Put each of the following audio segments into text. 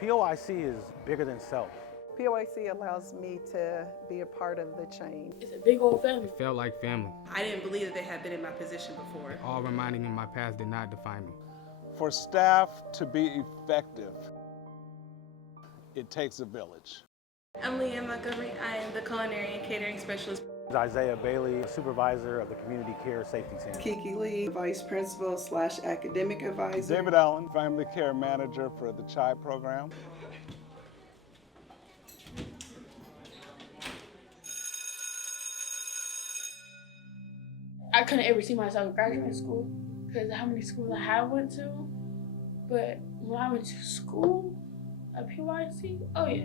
POIC is bigger than self. POIC allows me to be a part of the change. It's a big old family. It felt like family. I didn't believe that they had been in my position before. All reminding me my past did not define me. For staff to be effective, it takes a village. I'm Leanne Montgomery. I am the culinary and catering specialist. Isaiah Bailey, supervisor of the Community Care Safety Team. Kiki Lee, vice principal / academic advisor. David Allen, family care manager for the CHI program. I couldn't ever see myself graduating school because of how many schools I have went to. But when I went to school at POIC, oh yeah,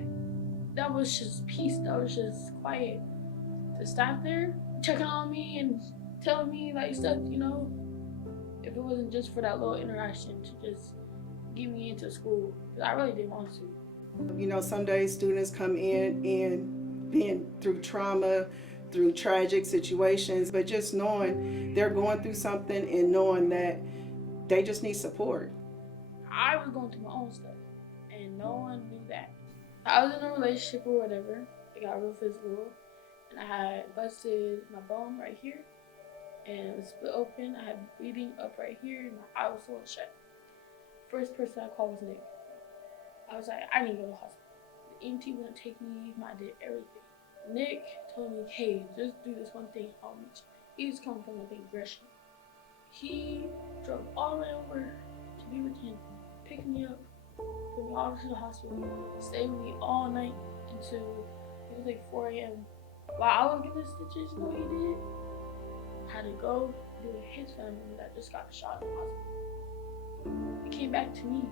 that was just peace. That was just quiet. The staff there checking on me and telling me like stuff, you know, if it wasn't just for that little interaction to just get me into school, because I really didn't want to. You know, some days students come in and being through trauma, through tragic situations, but just knowing they're going through something and knowing that they just need support. I was going through my own stuff and no one knew that. I was in a relationship or whatever. It got real physical and I had busted my bone right here and it was split open. I had bleeding up right here and my eye was swollen shut. First person I called was Nick. I was like, I need to go to the hospital. The EMT wouldn't take me, I did everything. Nick told me, hey, just do this one thing, I'll meet you. He was coming from a big aggression. He drove all the way over to be with him, picked me up, put me all to the hospital, stayed with me all night until it was like 4 a.m. While I was getting the stitches, you know what he did? I had to go do his family that just got shot in the hospital. He came back to me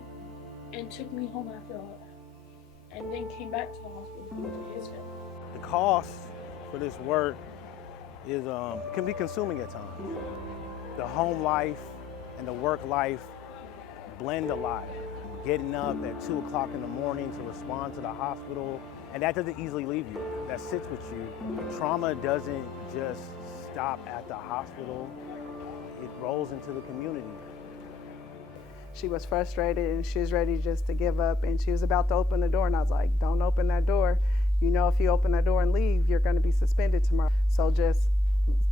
and took me home after all that, and then came back to the hospital to be with his family. The cost for this work is can be consuming at times. The home life and the work life blend a lot. Getting up at 2 o'clock in the morning to respond to the hospital, and that doesn't easily leave you. That sits with you. Trauma doesn't just stop at the hospital. It rolls into the community. She was frustrated and she was ready just to give up and she was about to open the door and I was like, don't open that door. You know, if you open that door and leave, you're going to be suspended tomorrow. So just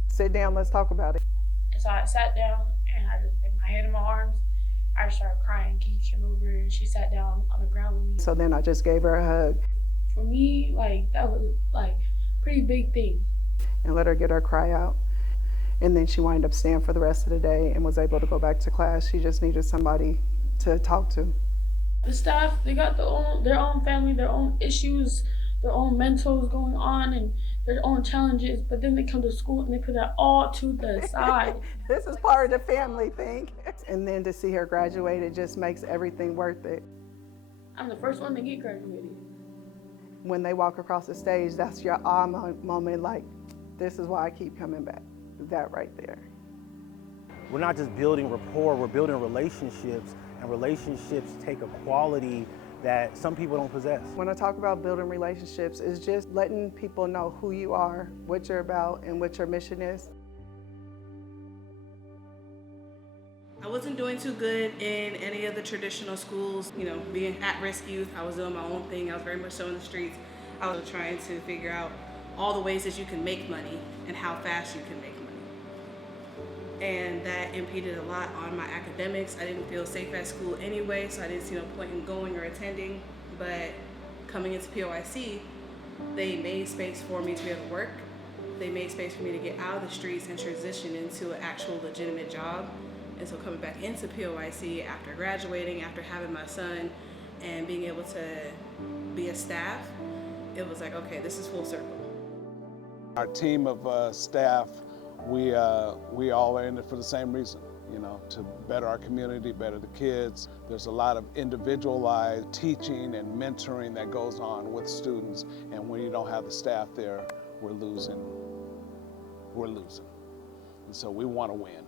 sit down, let's talk about it. And so I sat down and I just put my head in my arms. I just started crying. Kiki came over and she sat down on the ground with me. So then I just gave her a hug. For me, like, that was like a pretty big thing. And let her get her cry out. And then she wound up staying for the rest of the day and was able to go back to class. She just needed somebody to talk to. The staff, they got their own family, their own issues, their own mentals going on and their own challenges, but then they come to school and they put that all to the side. This is part of the family thing. And then to see her graduate, it just makes everything worth it. I'm the first one to get graduated. When they walk across the stage, that's your aha moment, like, this is why I keep coming back. That right there. We're not just building rapport, we're building relationships, and relationships take a quality that some people don't possess. When I talk about building relationships, it's just letting people know who you are, what you're about, and what your mission is. I wasn't doing too good in any of the traditional schools, you know, being at-risk youth. I was doing my own thing. I was very much so in the streets. I was trying to figure out all the ways that you can make money and how fast you can make money. And that impeded a lot on my academics. I didn't feel safe at school anyway, so I didn't see no point in going or attending. But coming into POIC, they made space for me to be able to work. They made space for me to get out of the streets and transition into an actual legitimate job. And so coming back into POIC after graduating, after having my son, and being able to be a staff, it was like, okay, this is full circle. Our team of staff, we all are in it for the same reason, you know, to better our community, better the kids. There's a lot of individualized teaching and mentoring that goes on with students, and when you don't have the staff there, we're losing. And so we want to win.